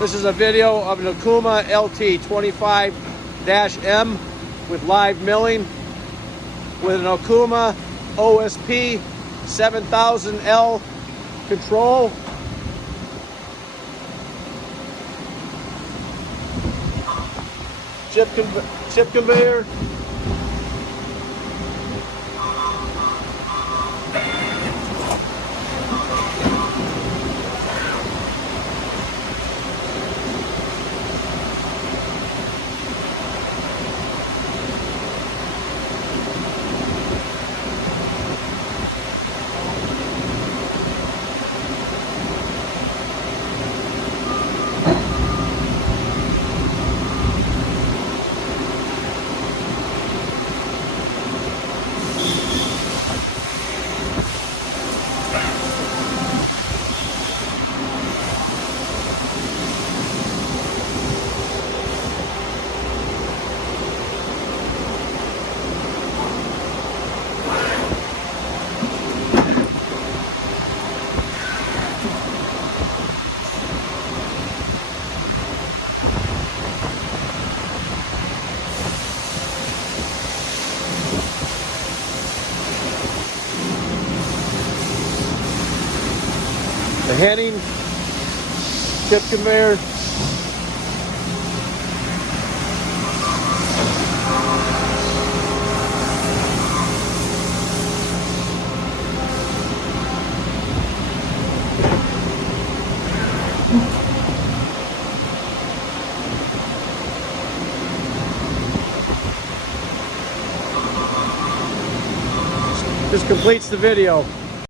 This is a video of an Okuma LT25-M with live milling with an Okuma OSP 7000L control. Chip conveyor. The Henning chip conveyor. This completes the video.